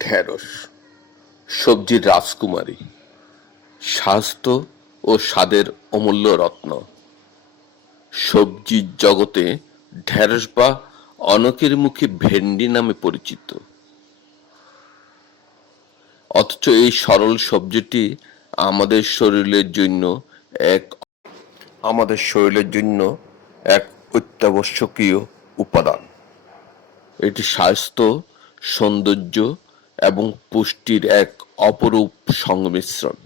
ঢেঁড়স সবজির রাজকুমারী স্বাস্থ্য ও স্বাদের অমূল্য রত্ন। সবজির জগতে ঢেঁড়স বা অনেকের মুখে ভেন্ডি নামে পরিচিত। অথচ এই সরল সবজিটি আমাদের শরীরের জন্য এক আমাদের শরীরের জন্য এক অত্যাবশ্যকীয় উপাদান। এটি স্বাস্থ্য সৌন্দর্য এবং পুষ্টির এক অপরূপ সংমিশ্রণ।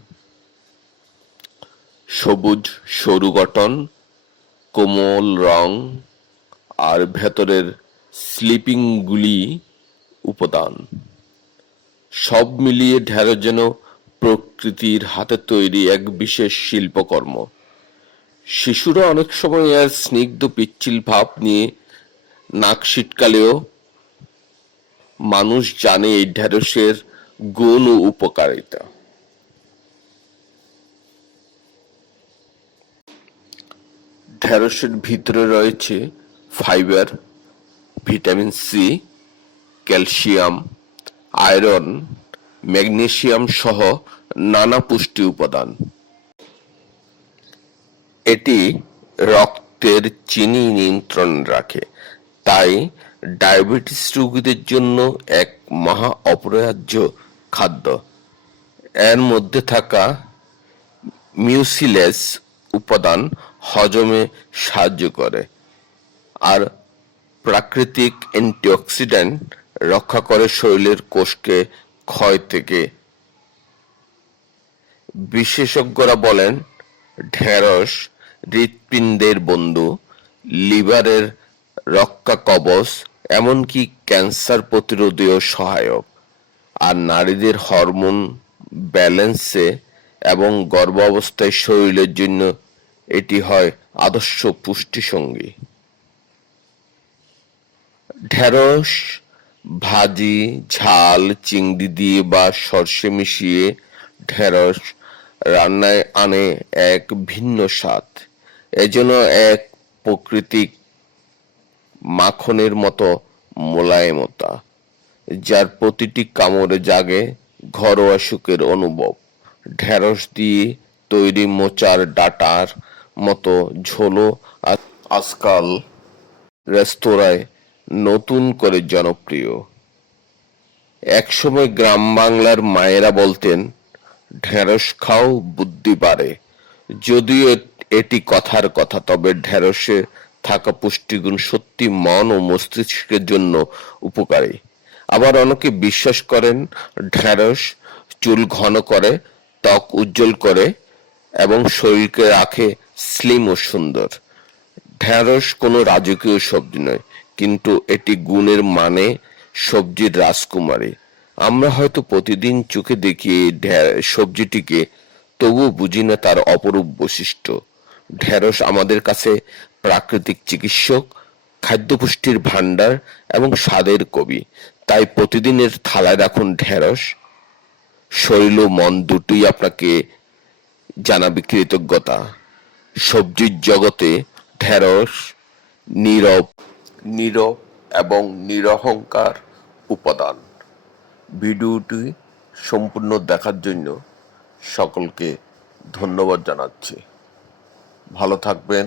সবুজ সরু গঠন, কোমল রং আর ভেতরের স্লিপিংগুলি উপাদান। সব মিলিয়ে ঢেঁড়স যেন প্রকৃতির হাতে তৈরি এক বিশেষ শিল্পকর্ম। শিশুরা অনেক সময় এর স্নিগ্ধ পিচ্ছিল ভাব নিয়ে নাক শীতকালেও মানুষ জানে এই ঢেঁড়সের গুণ ও উপকারিতা। ঢেঁড়সের ভিতরে রয়েছে fibre, vitamin C calcium, iron, magnesium সহ নানা পুষ্টি উপাদান। এটি রক্তের চিনি নিয়ন্ত্রণ রাখে, তাই ডায়াবেটিস রোগীদের জন্য এক মহা অপরিহার্য খাদ্য। এর মধ্যে থাকা মিউসিলেস উপাদান হজমে সাহায্য করে আর প্রাকৃতিক অ্যান্টিঅক্সিডেন্ট রক্ষা করে শরীরের কোষকে ক্ষয় থেকে। বিশেষজ্ঞরা বলেন, ঢেঁড়স, হৃৎপিণ্ডের বন্ধু, লিভারের রক্ষা কবচ এমনকি ক্যান্সার প্রতিরোধেও সহায়ক। আর নারীদের হরমোন ব্যালেন্সে এবং গর্ভাবস্থায় শরীরের জন্য এটি হয় আদর্শ পুষ্টি সঙ্গী ঢেঁড়স, ভাজি, ঝাল, চিংড়ি দিয়ে বা সর্ষে মিশিয়ে ঢেঁড়স রান্নায় আনে এক ভিন্ন স্বাদ। এজন্য এক প্রকৃতিক মাখনের মতো মোলায়েমতা, যার প্রতিটি কামড়ে জাগে ঘরোয়া সুখের অনুভব। ঢেঁড়স দিয়ে তৈরি মোচার ডাটার মতো আজ- আজকাল রেস্তোরাঁয় নতুন করে জনপ্রিয়। একসময় গ্রাম বাংলার মায়েরা বলতেন, ঢেঁড়স খাও, বুদ্ধি বাড়ে। যদিও এটি কথার কথা, তবে ঢেঁড়সে থাকা পুষ্টিগুণ সত্যি মন ও মস্তিষ্কের জন্য উপকারী। আবার অনেকে বিশ্বাস করেন ঢেঁড়স চুল ঘন করে, ত্বক উজ্জ্বল করে এবং শরীরকে রাখে স্লিম ও সুন্দর। ঢেঁড়স কোনো রাজকীয় সবজি নয়, কিন্তু এটি গুণের মানে সবজির রাজকুমারী। আমরা হয়তো প্রতিদিন চোখে দেখি এই সবজিটিকে, তবুও বুঝি না তার অপরূপ বৈশিষ্ট্য। ঢেঁড়স আমাদের কাছে প্রাকৃতিক চিকিৎসক, খাদ্যপুষ্টির ভাণ্ডার এবং স্বাদের কবি। তাই প্রতিদিনের থালায় রাখুন ঢেঁড়স। শরীর ও মন দুটোই আপনাকে জানাবে কৃতজ্ঞতা সবজির জগতে ঢেঁড়স নীরব নীরব এবং নিরহংকার উপাদান। ভিডিওটি সম্পূর্ণ দেখার জন্য সকলকে ধন্যবাদ জানাচ্ছি। ভালো থাকবেন।